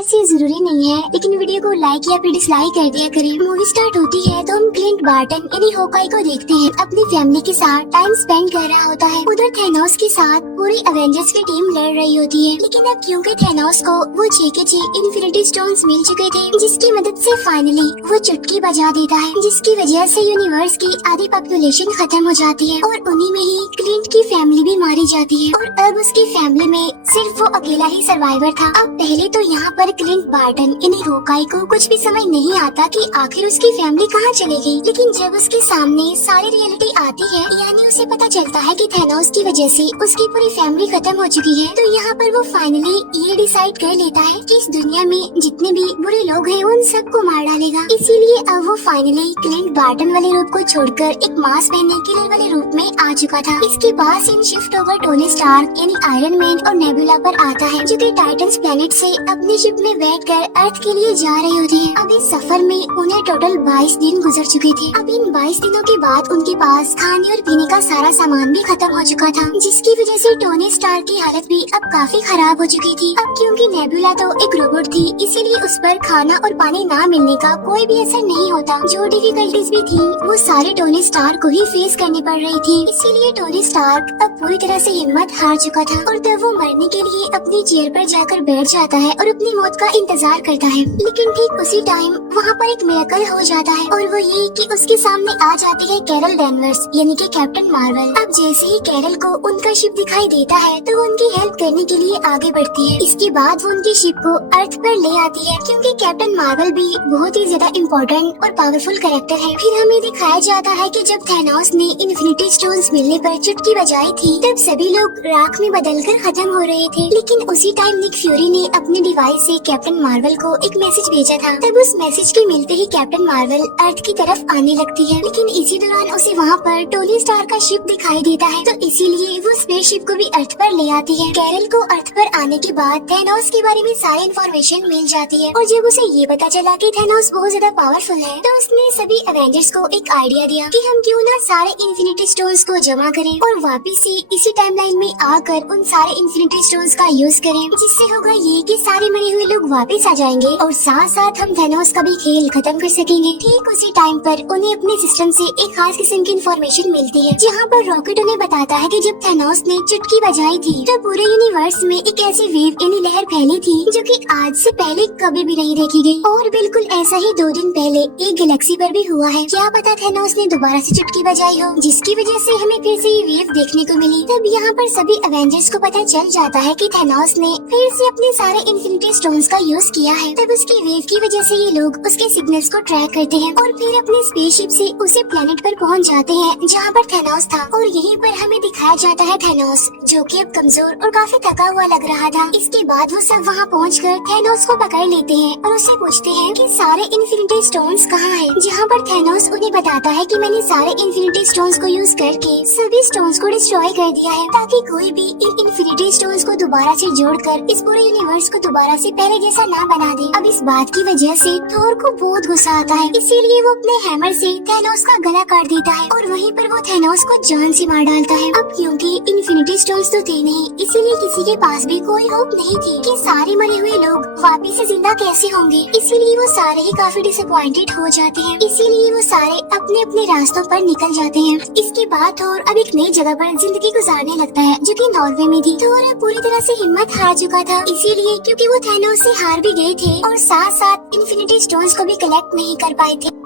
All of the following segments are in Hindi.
वैसे जरूरी नहीं है, लेकिन वीडियो को लाइक या फिर डिसलाइक कर दिया करें। मूवी स्टार्ट होती है तो हम क्लिंट बार्टन यानी होकाई को देखते हैं अपनी फैमिली के साथ टाइम स्पेंड कर रहा होता है। उधर थैनोस के साथ पूरी एवेंजर्स की टीम लड़ रही होती है, लेकिन अब क्योंकि थैनोस को वो 6 के 6 इन्फिनिटी स्टोन्स मिल चुके थे, जिसकी मदद से फाइनली वो चुटकी बजा देता है, जिसकी वजह से यूनिवर्स की आधी पॉपुलेशन खत्म हो जाती है और उन्हीं में ही क्लिंट की फैमिली भी मारी जाती है। और अब उसकी फैमिली में सिर्फ वो अकेला ही सर्वाइवर था। अब पहले तो यहाँ पर क्लिंट बार्टन यानी होकाई को कुछ भी समझ नहीं आता कि आखिर उसकी फैमिली कहाँ चली गई, लेकिन जब उसके सामने सारी रियलिटी आती है, यानी उसे पता चलता है कि थैनोस की वजह से उसकी पूरी फैमिली खत्म हो चुकी है, तो यहाँ पर वो फाइनली ये डिसाइड कर लेता है कि इस दुनिया में जितने भी बुरे लोग हैं उन सबको मार डालेगा। इसीलिए अब वो फाइनली क्लिंट बार्टन वाले रूप को छोड़कर एक मास्क पहनने किलर वाले रूप में आ चुका था। इसके बाद सीन शिफ्ट होकर टोनी स्टार्क यानी आयरन मैन और नेबुला पर आता है, जो कि टाइटन्स प्लेनेट से अपनी शिप में बैठकर अर्थ के लिए जा रही होती है। अब इस सफर में उन्हें टोटल 22 दिन गुजर चुके थे। अब इन 22 दिनों के बाद उनके पास खाने और पीने का सारा सामान भी खत्म हो चुका था, जिसकी वजह से टोनी स्टार्क की हालत भी अब काफी खराब हो चुकी थी। अब क्योंकि नेबुला तो एक रोबोट थी, इसीलिए उस पर खाना और पानी ना मिलने का कोई भी असर नहीं होता। जो डिफिकल्टीज भी थी वो सारे टोनी स्टार्क को ही फेस करनी पड़ रही थी। इसीलिए टोनी स्टार्क अब पूरी तरह से हिम्मत हार चुका था और तब वो मरने के लिए अपनी चेयर पर जाकर बैठ जाता है और अपनी मौत का इंतजार करता है। लेकिन ठीक उसी टाइम वहाँ पर एक मिरेकल हो जाता है, और वो ये कि उसके सामने आ जाती है कैरल डैनवर्स यानी कि कैप्टन मार्वल। अब जैसे ही कैरल को उनका शिप दिखाई देता है तो वो उनकी हेल्प करने के लिए आगे बढ़ती है। इसके बाद वो उनकी शिप को अर्थ पर ले आती है, क्योंकि कैप्टन मार्वल भी बहुत ही ज्यादा इम्पोर्टेंट और पावरफुल कैरेक्टर है। फिर हमें दिखाया जाता है कि जब थैनोस ने इन्फिनिटी स्टोन्स मिलने पर चुटकी बजाई थी, तब सभी लोग राख में बदलकर खत्म हो रहे थे। लेकिन उसी टाइम निक फ्यूरी ने अपने डिवाइस से कैप्टन मार्वल को एक मैसेज भेजा था। तब उस मैसेज के मिलते ही कैप्टन मार्वल अर्थ की तरफ आने लगती है, लेकिन इसी दौरान उसे वहाँ पर टोनी स्टार का शिप दिखाई देता है, तो इसीलिए वो स्पेसशिप को भी अर्थ पर ले आती है। कैरल को अर्थ पर आने के बाद थैनोस के बारे में सारी इन्फॉर्मेशन मिल जाती है, और जब उसे ये पता चला कि थैनोस बहुत ज्यादा पावरफुल है, तो उसने सभी एवेंजर्स को एक आइडिया दिया कि हम क्यों ना सारे इन्फिनिटी स्टोन्स को जमा करें और वापिस से इसी टाइमलाइन में आकर उन सारे इन्फिनिटी स्टोन्स का यूज करें, जिससे होगा ये कि सारे मरे हुए लोग वापस आ जाएंगे और साथ साथ हम थैनोस का भी खेल खत्म कर सकेंगे। ठीक उसी टाइम पर उन्हें अपने सिस्टम से एक खास किस्म की इन्फॉर्मेशन मिलती है, जहाँ पर रॉकेट उन्हें बताता है कि जब थैनोस ने चुटकी बजाई थी तो पूरे यूनिवर्स में एक ऐसी वेव यानी लहर फैली थी जो कि आज से पहले कभी भी नहीं देखी गई। और बिल्कुल ऐसा ही 2 दिन पहले एक गैलेक्सी पर भी हुआ है। क्या पता थैनोस ने दोबारा से चुटकी बजाई हो, जिसकी वजह से हमें फिर से ये वेव देखने को मिली। तब यहाँ पर सभी एवेंजर्स को पता चल जाता है कि थैनोस ने फिर से अपने सारे इन्फिनिटी स्टोन्स का यूज किया है। तब उसकी वेव की वजह से ये लोग उसके सिग्नल्स को ट्रैक करते हैं और फिर अपने स्पेसशिप से उसी प्लेनेट पर पहुंच जाते हैं जहाँ पर थैनोस था। और यहीं पर हमें दिखाया जाता है थैनोस, जो कि अब कमजोर और काफी थका हुआ लग रहा था। इसके बाद वो सब वहाँ पहुंचकर थैनोस को पकड़ लेते हैं और उससे पूछते हैं कि सारे इन्फिनिटी स्टोन्स कहाँ हैं, जहाँ पर थैनोस उन्हें बताता है कि मैंने सारे इन्फिनिटी स्टोन्स को यूज करके सभी स्टोन्स को डिस्ट्रॉय कर दिया है, ताकि कोई भी इन इन्फिनिटी स्टोन्स को दोबारा से जोड़कर इस पूरे यूनिवर्स को दोबारा से पहले जैसा ना बना दे। अब इस बात की वजह से थोर को बहुत गुस्सा आता है, इसीलिए वो अपने हैमर से थैनोस का गला काट देता है और वहीं पर वो थैनोस को जान से मार डालता है। अब क्योंकि इन्फिनिटी स्टोन्स तो थे नहीं, इसीलिए किसी के पास भी कोई होप नहीं थी कि सारे मरे हुए लोग वापिस से जिंदा कैसे होंगे। इसीलिए वो सारे ही काफी डिसअपॉइंटेड हो जाते हैं। इसीलिए वो सारे अपने अपने रास्तों पर निकल जाते हैं। इसके बाद थोर अब एक नई जगह पर जिंदगी गुजारने लगता है, जो कि नॉर्वे में थी। थोर पूरी तरह से हिम्मत हार चुका था, इसीलिए क्योंकि वो थैनोस से हार भी गए थे और साथ साथ इन्फिनिटी स्टोन्स को भी कलेक्ट नहीं कर पाए थे।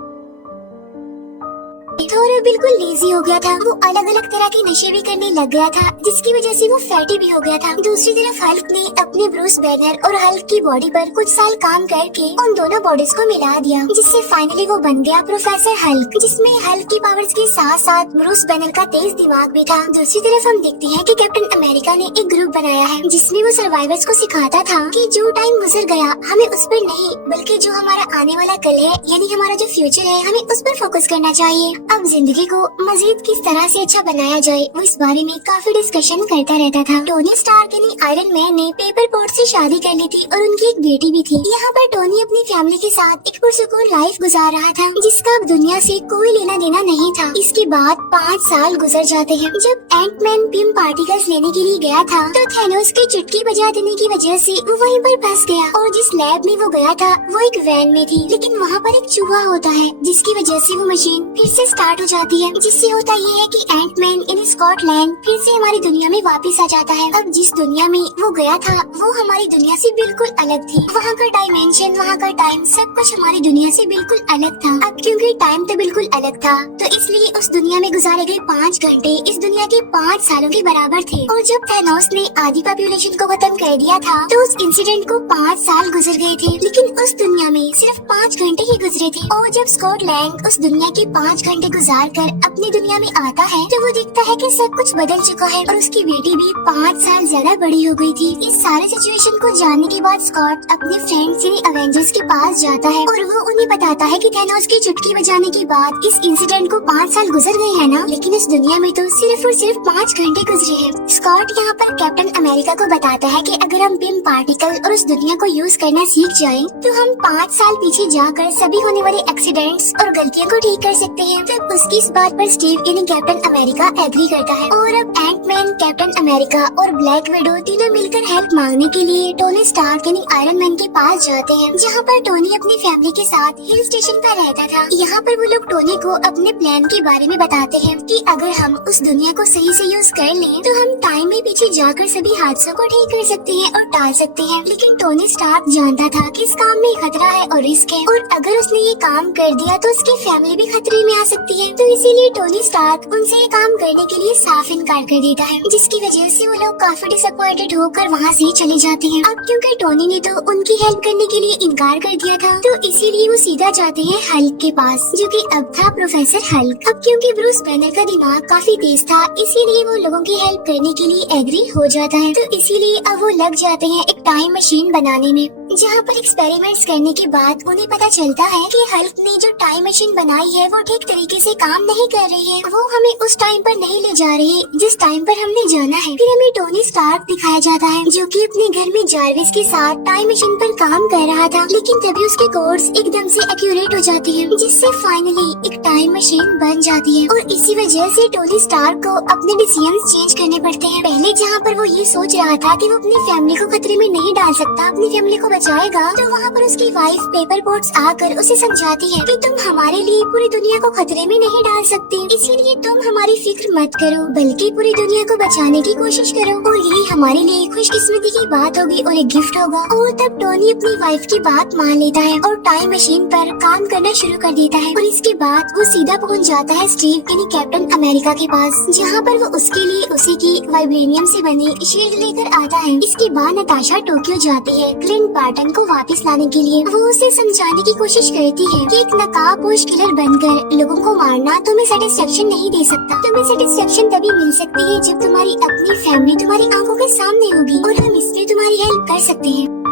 थोर बिल्कुल लेजी हो गया था। वो अलग अलग तरह के नशे भी करने लग गया था, जिसकी वजह से वो फैटी भी हो गया था। दूसरी तरफ हल्क ने अपने ब्रूस बैनर और हल्क की बॉडी पर कुछ साल काम करके उन दोनों बॉडीज को मिला दिया, जिससे फाइनली वो बन गया प्रोफेसर हल्क, जिसमें हल्क की पावर्स के साथ साथ ब्रूस बैनर का तेज दिमाग भी था। दूसरी तरफ हम देखते हैं कि कैप्टन अमेरिका ने एक ग्रुप बनाया है, जिसमें वो सर्वाइवर्स को सिखाता था कि जो टाइम गुजर गया हमें उस पर नहीं, बल्कि जो हमारा आने वाला कल है यानी हमारा जो फ्यूचर है हमें उस पर फोकस करना चाहिए। अब जिंदगी को मजीद किस तरह से अच्छा बनाया जाए वो इस बारे में काफी डिस्कशन करता रहता था। टोनी स्टार्क यानी आयरन मैन ने पेपर पोर्ट से शादी कर ली थी और उनकी एक बेटी भी थी। यहाँ पर टोनी अपनी फैमिली के साथ एक पुरसुकून लाइफ गुजार रहा था जिसका अब दुनिया से कोई लेना देना नहीं था। इसके बाद 5 साल गुजर जाते हैं। जब एंटमैन पिम पार्टिकल्स लेने के लिए गया था तो थैनोस की चुटकी बजा देने की वजह से वो वहीं पर फंस गया और जिस लैब में वो गया था वो एक वैन में थी, लेकिन वहाँ पर एक चूहा होता है जिसकी वजह से वो मशीन फिर से स्टार्ट हो जाती है, जिससे होता ये है कि एंटमैन इन स्कॉटलैंड फिर से हमारी दुनिया में वापस आ जाता है। अब जिस दुनिया में वो गया था वो हमारी दुनिया से बिल्कुल अलग थी। वहाँ का डायमेंशन, वहाँ का टाइम, सब कुछ हमारी दुनिया से बिल्कुल अलग था। अब क्योंकि टाइम तो बिल्कुल अलग था तो इसलिए उस दुनिया में गुजारे गए 5 घंटे इस दुनिया के 5 सालों के बराबर थे। और जब थैनोस ने आधी पॉपुलेशन को खत्म कर दिया था तो उस इंसिडेंट को 5 साल गुजर गए थे, लेकिन उस दुनिया में सिर्फ 5 घंटे ही गुजरे थे। और जब स्कॉटलैंड उस दुनिया के 5 घंटे गुजार कर अपनी दुनिया में आता है तो वो देखता है कि सब कुछ बदल चुका है और उसकी बेटी भी 5 साल ज्यादा बड़ी हो गई थी। इस सारे सिचुएशन को जानने के बाद स्कॉट अपने फ्रेंड्स यानी अवेंजर्स के पास जाता है और वो उन्हें बताता है कि थैनोस की चुटकी बजाने के बाद इस इंसिडेंट को 5 साल गुजर गए हैं ना, लेकिन इस दुनिया में तो सिर्फ और सिर्फ 5 घंटे गुजरे हैं। स्कॉट यहाँ पर कैप्टन अमेरिका को बताता है कि अगर हम पिम पार्टिकल और उस दुनिया को यूज करना सीख जाएं, तो हम 5 साल पीछे जाकर सभी होने वाले एक्सीडेंट्स और गलतियों को ठीक कर सकते हैं। तब उसकी इस बात पर स्टीव यानी कैप्टन अमेरिका एग्री करता है और अब एंटमैन, कैप्टन अमेरिका और ब्लैक विडो तीनों मिलकर हेल्प मांगने के लिए टोनी स्टार्क यानी आयरन मैन के पास जाते हैं, जहाँ पर टोनी अपनी फैमिली के साथ हिल स्टेशन पर रहता था। यहाँ पर वो लोग टोनी को अपने प्लान के बारे में बताते हैं कि अगर हम उस दुनिया को सही से यूज कर लें तो हम टाइम में पीछे जाकर सभी हादसों को ठीक कर सकते हैं और टाल सकते हैं। लेकिन टोनी स्टार्क जानता था कि इस काम में खतरा है और रिस्क है और अगर उसने ये काम कर दिया तो उसकी फैमिली भी खतरे में आ सकती है। तो इसीलिए टोनी स्टार्क उनसे ये काम करने के लिए साफ इनकार कर देता है, जिसकी वजह से वो लोग काफी डिसअपॉइंटेड होकर वहाँ से चले जाते हैं। अब क्योंकि टोनी ने तो उनकी हेल्प करने के लिए इनकार कर दिया था तो इसीलिए वो सीधा जाते हैं हल्क के पास, जो कि अब था प्रोफेसर हल्क। अब क्योंकि ब्रूस बैनर का दिमाग काफी तेज था इसीलिए वो लोगों की हेल्प करने के लिए एग्री हो जाता है। तो इसीलिए अब वो लग जाते हैं एक टाइम मशीन बनाने में, जहाँ पर एक्सपेरिमेंट्स करने के बाद उन्हें पता चलता है कि हल्क ने जो टाइम मशीन बनाई है वो ठीक तरीके से काम नहीं कर रही है। वो हमें उस टाइम पर नहीं ले जा रही जिस टाइम पर हमने जाना है। फिर हमें टोनी स्टार्क दिखाया जाता है जो कि अपने घर में जारविस के साथ टाइम मशीन पर काम कर रहा था, लेकिन तभी उसके कोड्स एकदम से एक्यूरेट हो जाते हैं, जिससे फाइनली एक टाइम मशीन बन जाती है। और इसी वजह से टोनी स्टार्क को अपने डिसीजंस चेंज करने पड़ते हैं। पहले जहाँ पर वो ये सोच रहा था कि वो अपनी फैमिली को खतरे में नहीं डाल सकता, अपनी फैमिली को बचाएगा, तो वहाँ पर उसकी वाइफ पेपर बोट्स आकर उसे समझाती है कि तुम हमारे लिए पूरी दुनिया को खतरे में नहीं डाल सकते, इसीलिए तुम हमारी फिक्र मत करो बल्कि पूरी दुनिया को बचाने की कोशिश करो और ये हमारे लिए खुशकिस्मती की बात होगी और एक गिफ्ट होगा। और तब टोनी अपनी वाइफ की बात मान लेता है और टाइम मशीन पर काम करना शुरू कर देता है। और इसके बाद वो सीधा पहुँच जाता है स्टीव यानी कैप्टन अमेरिका के पास, जहाँ पर वो उसके लिए उसी की वाइब्रेनियम से बनी शील्ड लेकर आता है। इसके बाद नताशा टोक्यो जाती है क्लिंट बार्टन को वापस लाने के लिए। वो उसे समझाने की कोशिश करती है कि एक नकाबपोश किलर बनकर लोगों को मारना तुम्हें सेटिस्फेक्शन नहीं दे सकता। तुम्हें सेटिस्फेक्शन तभी मिल सकती है जब तुम्हारी अपनी फैमिली तुम्हारी आंखों के सामने होगी और हम इसमें तुम्हारी हेल्प कर सकते हैं।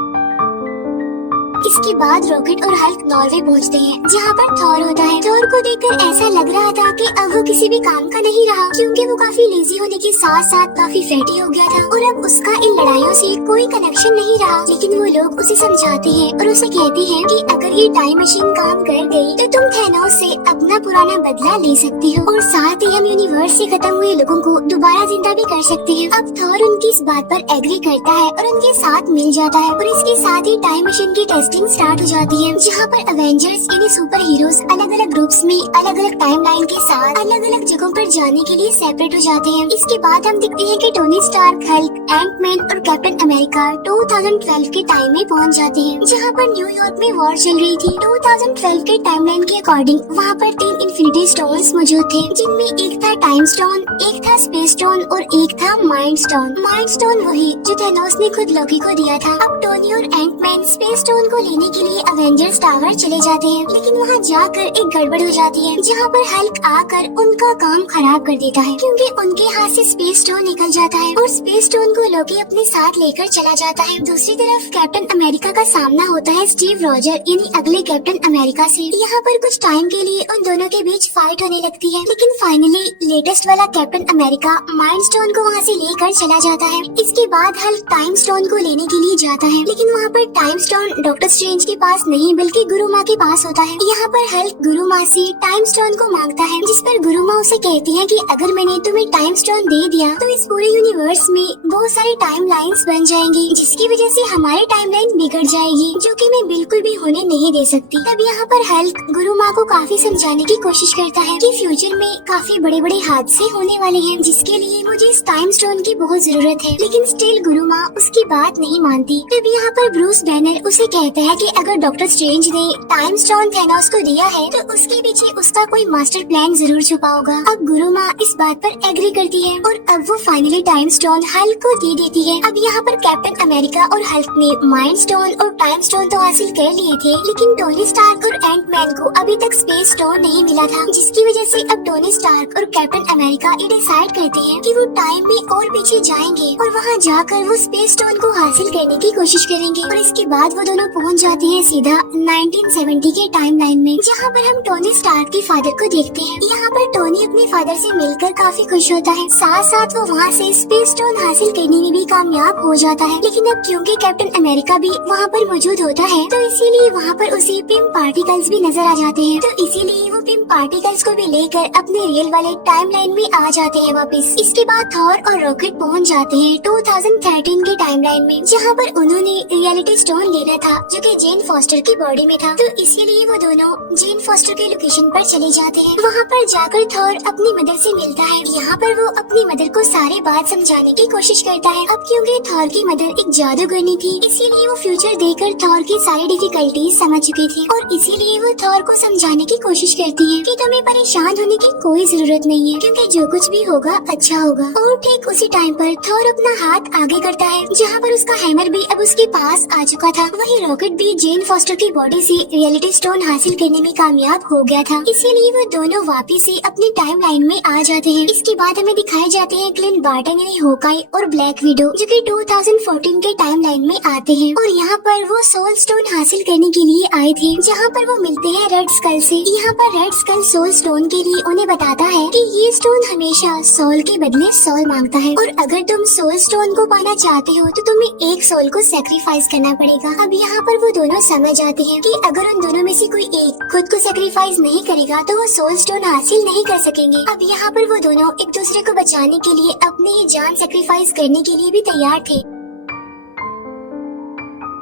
इसके बाद रॉकेट और हल्क नॉर्वे पहुंचते हैं, जहाँ पर थॉर होता है। थॉर को देखकर ऐसा लग रहा था कि अब वो किसी भी काम का नहीं रहा, क्योंकि वो काफी लेजी होने के साथ साथ काफी फैटी हो गया था और अब उसका इन लड़ाइयों से कोई कनेक्शन नहीं रहा। लेकिन वो लोग उसे समझाते हैं और उसे कहते हैं कि अगर ये टाइम मशीन काम कर गई तो तुम थैनोस से अपना पुराना बदला ले सकती हो और साथ ही हम यूनिवर्स से खत्म हुए लोगों को दोबारा जिंदा भी कर सकते हैं। अब थॉर उनकी इस बात पर एग्री करता है और उनके साथ मिल जाता है और इसके साथ ही टाइम मशीन की टेस्टिंग स्टार्ट हो जाती है, जहाँ पर अवेंजर्स यानी सुपर हीरोज अलग अलग ग्रुप्स में अलग अलग टाइमलाइन के साथ अलग अलग जगहों पर जाने के लिए सेपरेट हो जाते हैं। इसके बाद हम देखते हैं कि टोनी स्टार्क, हल्क, एंटमैन और कैप्टन अमेरिका 2012 के टाइम में पहुँच जाते हैं, जहाँ पर न्यूयॉर्क में वॉर चल रही थी। 2012 के टाइमलाइन के अकॉर्डिंग वहाँ पर 3 इन्फिनिटी स्टोन्स मौजूद थे, जिनमें एक था टाइम स्टोन, एक था स्पेस स्टोन और एक था माइंड स्टोन। माइंड स्टोन वही जो थैनोस ने खुद लोकी को दिया था। अब टोनी और एंटमैन स्पेस स्टोन को लेने के लिए अवेंजर्स टावर चले जाते हैं, लेकिन वहाँ जाकर एक गड़बड़ हो जाती है, जहाँ पर हल्क आकर उनका काम खराब कर देता है, क्योंकि उनके हाथ से स्पेस स्टोन निकल जाता है और स्पेस स्टोन को लोकी अपने साथ लेकर चला जाता है। दूसरी तरफ कैप्टन अमेरिका का सामना होता है स्टीव रॉजर यानी अगले कैप्टन अमेरिका से। यहाँ पर कुछ टाइम के लिए उन दोनों के बीच फाइट होने लगती है, लेकिन फाइनली लेटेस्ट वाला कैप्टन अमेरिका माइंड स्टोन को वहाँ से लेकर चला जाता है। इसके बाद हल्क टाइम स्टोन को लेने के लिए जाता है, लेकिन वहाँ पर टाइम स्टोन डॉक्टर स्ट्रेंज के पास नहीं बल्कि गुरु माँ के पास होता है। यहाँ पर हल्क गुरु माँ से टाइम स्टोन को मांगता है, जिस पर गुरु माँ उसे कहती है कि अगर मैंने तुम्हें टाइम स्टोन दे दिया तो इस पूरे यूनिवर्स में बहुत सारी टाइम लाइन्स बन जाएंगी, जिसकी वजह से हमारी टाइमलाइन बिगड़ जाएगी, जो कि मैं बिल्कुल भी होने नहीं दे सकती। तब यहाँ पर हल्क गुरु माँ को काफी समझाने की कोशिश करता है कि फ्यूचर में काफी बड़े बड़े हादसे होने वाले हैं, जिसके लिए मुझे इस टाइम स्टोन की बहुत जरूरत है, लेकिन स्टिल गुरु माँ उसकी बात नहीं मानती। तब यहाँ पर ब्रूस बैनर उसे कहता है कि अगर डॉक्टर स्ट्रेंज ने टाइम स्टोन थैनोस को दिया है तो उसके पीछे उसका कोई मास्टर प्लान जरूर छुपा होगा। अब गुरु माँ इस बात पर एग्री करती है और अब वो फाइनली टाइम स्टोन हल्क को दे देती है। अब यहाँ पर कैप्टन अमेरिका और हल्क ने माइंड स्टोन और टाइम स्टोन तो हासिल कर लिए थे, लेकिन टोनी स्टार्क और एंट मैन को अभी तक स्पेस स्टोन नहीं मिला था, जिसकी वजह से अब टोनी स्टार्क और कैप्टन अमेरिका ये डिसाइड करते हैं कि वो टाइम में और पीछे जाएंगे और वहाँ जाकर वो स्पेस स्टोन को हासिल करने की कोशिश करेंगे। और इसके बाद वो दोनों पहुँच जाते हैं सीधा 1970 के टाइमलाइन में, जहाँ पर हम टोनी स्टार्क के फादर को देखते हैं। यहाँ पर टोनी अपने फादर से मिलकर काफी खुश होता है, साथ साथ वो वहाँ से स्पेस स्टोन हासिल करने में भी कामयाब हो जाता है। लेकिन अब क्योंकि कैप्टन अमेरिका भी वहाँ पर मौजूद होता है तो इसीलिए वहाँ पर उसे पिम पार्टिकल्स भी नजर आ जाते हैं, तो इसीलिए वो पिम पार्टिकल्स को भी लेकर अपने रियल वाले टाइमलाइन में आ जाते हैं वापस। इसके बाद थॉर और रॉकेट पहुँच जाते हैं 2013 के टाइमलाइन में, जहाँ पर उन्होंने रियलिटी स्टोन लेना था जो कि जेन फॉस्टर की बॉडी में था, तो इसीलिए वो दोनों जेन फॉस्टर के लोकेशन पर चले जाते हैं। वहाँ पर जाकर थॉर अपनी मदर से मिलता है। यहाँ पर वो अपनी मदर को सारी बात समझाने की कोशिश करता है। अब क्योंकि थॉर की मदर एक जादूगरनी थी, इसीलिए वो फ्यूचर देखकर थॉर की सारी डिफिकल्टीज समझ चुकी थी और इसीलिए वो थॉर को समझाने की कोशिश करती है कि तुम्हें परेशान होने की कोई जरूरत नहीं है, क्योंकि जो कुछ भी होगा अच्छा होगा। और ठीक उसी टाइम पर थॉर अपना हाथ आगे करता है, जहाँ पर उसका हैमर भी अब उसके पास आ चुका था। वही रॉकेट भी जेन फॉस्टर की बॉडी से रियलिटी स्टोन हासिल करने में कामयाब हो गया था, इसीलिए वो दोनों वापिस से अपनी टाइमलाइन में आ जाते हैं। इसके बाद हमें दिखाए जाते हैं क्लिंट बार्टन यानी होकाई और ब्लैक विडो, जो कि 2014 के टाइमलाइन में आते हैं और यहाँ पर वो सोल स्टोन हासिल करने के लिए आए थे, जहाँ पर वो मिलते हैं रेड स्कल से। यहाँ पर रेड स्कल सोल स्टोन के लिए उन्हें बताता है कि ये स्टोन हमेशा सोल के बदले सोल मांगता है और अगर तुम सोल स्टोन को पाना चाहते हो तो तुम्हें एक सोल को सेक्रीफाइस करना पड़ेगा। अब यहाँ पर वो दोनों समझ जाते हैं कि अगर उन दोनों में से कोई एक खुद को सेक्रीफाइस नहीं करेगा तो वो सोल स्टोन हासिल नहीं कर सकेंगे। अब यहाँ पर वो दोनों एक दूसरे को बचाने के लिए अपनी ही जान सेक्रीफाइस करने के लिए भी तैयार थे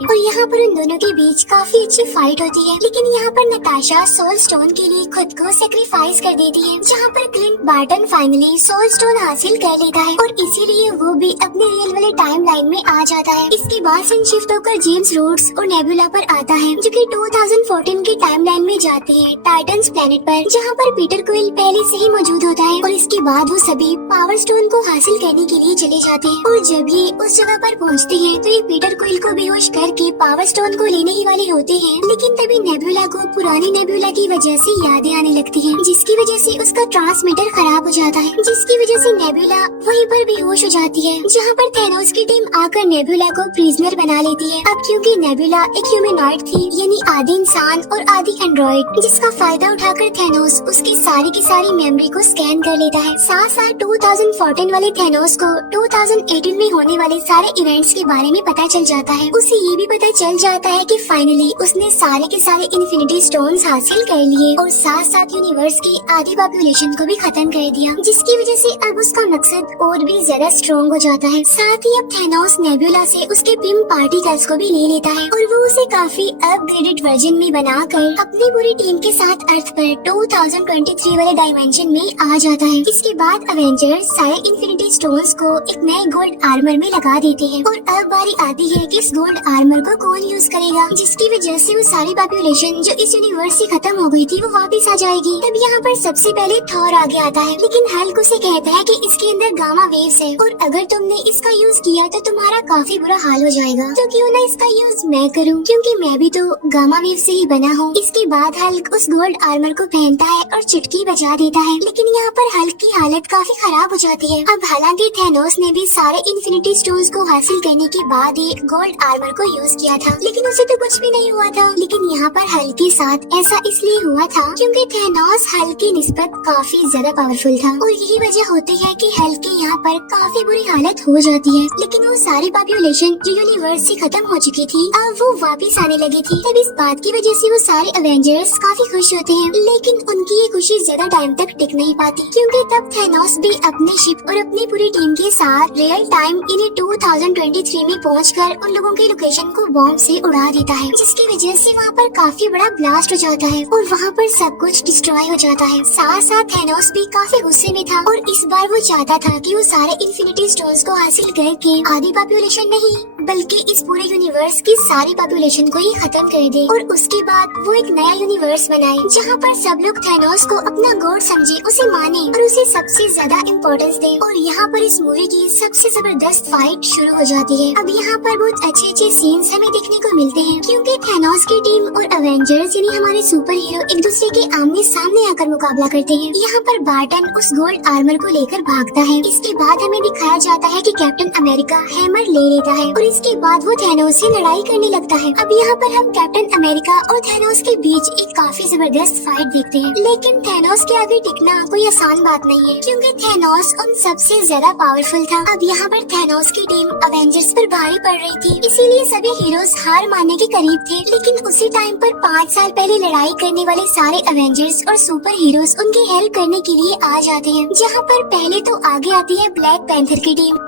और यहाँ पर उन दोनों के बीच काफी अच्छी फाइट होती है। लेकिन यहाँ पर नताशा सोल स्टोन के लिए खुद को सेक्रीफाइस कर देती है, जहाँ पर Clint Barton finally soul stone हासिल कर लेता है और इसीलिए वो भी अपने रियल वाले टाइमलाइन में आ जाता है। इसके बाद सीन शिफ्ट होकर जेम्स रोड्स और नेबुला पर आता है, जो कि 2014 के टाइमलाइन में जाते हैं टाइटन्स प्लेनेट पर, जहाँ पर पीटर क्विल पहले से ही मौजूद होता है और इसके बाद वो सभी पावर स्टोन को हासिल करने के लिए चले जाते हैं। और जब ये उस जगह पर पहुँचते हैं तो ये पीटर क्विल को बेहोश करके पावर स्टोन को लेने ही वाले होते हैं, लेकिन तभी नेबुला को पुरानी नेबुला की वजह से यादें आने लगती हैं, जिसकी वजह से उसका ट्रांसमीटर खराब हो जाता है, जिसकी वजह से नेबुला वहीं पर बेहोश हो जाती है, जहाँ पर थैनोस की टीम आकर नेबुला को प्रिजनर बना लेती है। अब क्योंकि नेबुला एक ह्यूमनॉइड थी यानी आधी इंसान और आधी एंड्रॉइड, जिसका फायदा उठाकर थैनोस उसकी सारी की सारी मेमोरी को स्कैन कर लेता है। साथ साथ 2014 वाले थैनोस को 2018 में होने वाले सारे इवेंट्स के बारे में पता चल जाता है। उसे ये भी पता चल जाता है कि फाइनली उसने सारे के सारे इन्फिनिटी स्टोन्स हासिल कर लिए और साथ साथ यूनिवर्स की आधी पॉपुलेशन को भी खत्म कर दिया, जिसकी वजह से अब उसका मकसद और भी ज्यादा स्ट्रॉन्ग हो जाता है। साथ ही अब थैनोस नेबुला से उसके पिम पार्टिकल्स को भी ले लेता है और वो उसे काफी अपग्रेडेड वर्जन में बनाकर अपनी पूरी टीम के साथ अर्थ पर 2023 वाले डायमेंशन में आ जाता है। इसके बाद अवेंजर्स सारे इन्फिनिटी स्टोन्स को एक नए गोल्ड आर्मर में लगा देते हैं और अब बारी आती है कि इस गोल्ड आर्मर आर्मर को कौन यूज करेगा, जिसकी वजह से वो सारी पॉपुलेशन जो इस यूनिवर्स से खत्म हो गई थी वो वापस आ जाएगी। तब यहाँ पर सबसे पहले थॉर आगे आता है, लेकिन हल्क उसे कहता है कि इसके अंदर गामा वेव्स है और अगर तुमने इसका यूज किया तो तुम्हारा काफी बुरा हाल हो जाएगा। तो क्यों ना इसका यूज मैं करूँ, क्योंकि मैं भी तो गामा वेव से ही बना हूँ। इसके बाद हल्क उस गोल्ड आर्मर को पहनता है और चुटकी बजा देता है, लेकिन यहाँ पर हल्क की हालत काफी खराब हो जाती है। अब हालांकि थैनोस ने भी सारे इन्फिनिटी स्टोन्स को हासिल करने के बाद ही गोल्ड आर्मर को यूज किया था, लेकिन उसे तो कुछ भी नहीं हुआ था। लेकिन यहाँ पर हल्क के साथ ऐसा इसलिए हुआ था क्योंकि थैनोस हल्क की निस्बत काफी ज्यादा पावरफुल था और यही वजह होती है कि हल्क की यहाँ पर काफी बुरी हालत हो जाती है। लेकिन वो सारी पॉपुलेशन जो यूनिवर्स से खत्म हो चुकी थी अब वो वापस आने लगी थी। तब इस बात की वजह से वो सारे अवेंजर्स काफी खुश होते हैं, लेकिन उनकी ये खुशी ज्यादा टाइम तक टिक नहीं पाती, क्योंकि तब थैनोस भी अपने शिप और अपनी पूरी टीम के साथ रियल टाइम इन 2023 में पहुंचकर उन लोगों के लोकेशन को बॉम्ब से उड़ा देता है, जिसकी वजह से वहाँ पर काफी बड़ा ब्लास्ट हो जाता है और वहाँ पर सब कुछ डिस्ट्रॉय हो जाता है। साथ साथ थैनोस भी काफी गुस्से में था और इस बार वो चाहता था कि वो सारे इन्फिनिटी स्टोन्स को हासिल करके आधी पॉपुलेशन नहीं बल्कि इस पूरे यूनिवर्स की सारी पॉपुलेशन को ही खत्म कर दे और उसके बाद वो एक नया यूनिवर्स बनाए जहाँ पर सब लोग थैनोस को अपना गॉड समझे, उसे माने और उसे सबसे ज्यादा इम्पोर्टेंस दे। और यहाँ पर इस मूवी की सबसे जबरदस्त फाइट शुरू हो जाती है। अब यहाँ पर बहुत अच्छे सीन्स हमें देखने को मिलते हैं, क्योंकि थैनोस की टीम और अवेंजर्स यानी हमारे सुपर हीरो एक दूसरे के आमने सामने आकर मुकाबला करते हैं। यहाँ पर बार्टन उस गोल्ड आर्मर को लेकर भागता है। इसके बाद हमें दिखाया जाता है कि कैप्टन अमेरिका हैमर ले लेता है और इसके बाद वो थैनोस से लड़ाई करने लगता है। अब यहाँ पर हम कैप्टन अमेरिका और थैनोस के बीच एक काफी जबरदस्त फाइट देखते हैं, लेकिन थैनोस के आगे टिकना कोई आसान बात नहीं है, क्योंकि थैनोस उन सबसे ज्यादा पावरफुल था। अब यहाँ पर थैनोस की टीम अवेंजर्स पर भारी पड़ रही थी, इसीलिए सभी हीरोज हार मानने के करीब थे। लेकिन उसी टाइम पर 5 साल पहले लड़ाई करने वाले सारे अवेंजर्स और सुपर हीरोज उनकी हेल्प करने के लिए आ जाते हैं। जहाँ पर पहले तो आगे आती है ब्लैक पैंथर की टीम,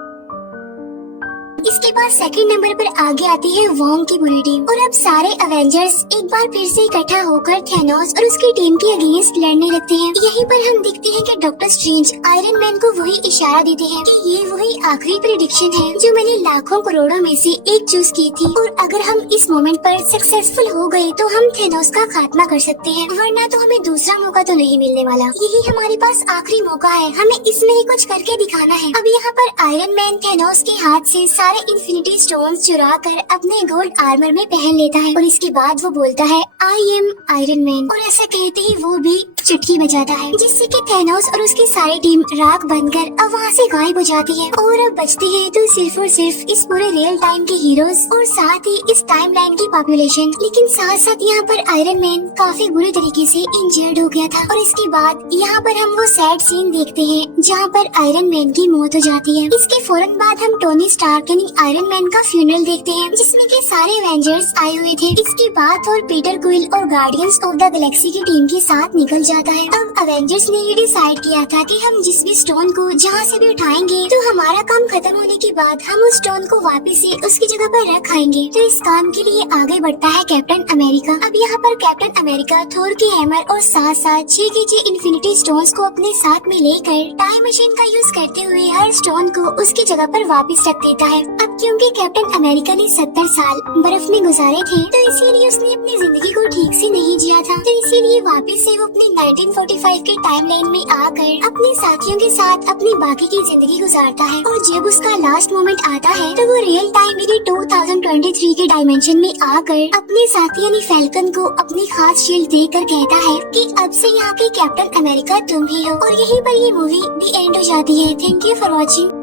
इसके बाद सेकंड नंबर पर आगे आती है वोंग की पूरी टीम और अब सारे अवेंजर्स एक बार फिर से इकट्ठा होकर थैनोस और उसकी टीम के अगेंस्ट लड़ने लगते हैं। यहीं पर हम देखते हैं कि डॉक्टर स्ट्रेंज आयरन मैन को वही इशारा देते हैं कि ये वही आखिरी प्रेडिक्शन है जो मैंने लाखों करोड़ों में से एक चूज की थी और अगर हम इस मोमेंट पर सक्सेसफुल हो गए तो हम थैनोस का खात्मा कर सकते हैं, वरना तो हमें दूसरा मौका तो नहीं मिलने वाला। यही हमारे पास आखिरी मौका है, हमें इसमें ही कुछ करके दिखाना है। अब यहाँ पर आयरन मैन थैनोस के हाथ से सारे इन्फिनिटी स्टोन्स चुरा कर अपने गोल्ड आर्मर में पहन लेता है और इसके बाद वो बोलता है आई एम आयरन मैन और ऐसा कहते ही वो भी चुटकी बजाता है, जिससे कि थैनोस और उसकी सारी टीम राख बनकर अब वहाँ से गायब हो जाती है और अब बचते हैं तो सिर्फ और सिर्फ इस पूरे रियल टाइम के हीरोज और साथ ही इस टाइमलाइन की पॉपुलेशन। लेकिन साथ साथ यहाँ पर आयरन मैन काफी बुरे तरीके से इंजर्ड हो गया था और इसके बाद यहाँ पर हम वो सैड सीन देखते हैं जहाँ पर आयरन मैन की मौत हो जाती है। इसके फौरन बाद हम टोनी स्टार्क यानी आयरन मैन का फ्यूनरल देखते हैं, जिसमें के सारे एवेंजर्स आए हुए थे। इसके बाद और पीटर क्विल और गार्डियंस ऑफ द गैलेक्सी की टीम के साथ निकल जाता है। अब अवेंजर्स ने ये डिसाइड किया था कि हम जिस भी स्टोन को जहाँ से भी उठाएंगे तो हमारा काम खत्म होने के बाद हम उस स्टोन को वापस से उसकी जगह पर रख आएंगे। तो इस काम के लिए आगे बढ़ता है कैप्टन अमेरिका। अब यहाँ पर कैप्टन अमेरिका थोर की हैमर और साथ साथ 6 के 6 इन्फिनिटी स्टोन्स को अपने साथ में लेकर टाइम मशीन का यूज करते हुए हर स्टोन को उसकी जगह पर वापस रख देता है। अब क्योंकि कैप्टन अमेरिका ने 70 साल बर्फ में गुजारे थे तो इसीलिए उसने अपनी जिंदगी को ठीक से नहीं जिया था, तो इसीलिए वापस से वो अपने 1945 के टाइमलाइन में आकर अपने साथियों के साथ अपनी बाकी की जिंदगी गुजारता है। और जब उसका लास्ट मोमेंट आता है तो वो रियल टाइम यानी 2023 के डायमेंशन में आकर अपने साथी यानी फैल्कन को अपनी खास शील्ड देकर कहता है कि अब से यहाँ के कैप्टन अमेरिका तुम ही हो। और यहीं पर ये मूवी दी एंड हो जाती है। Thank you for watching.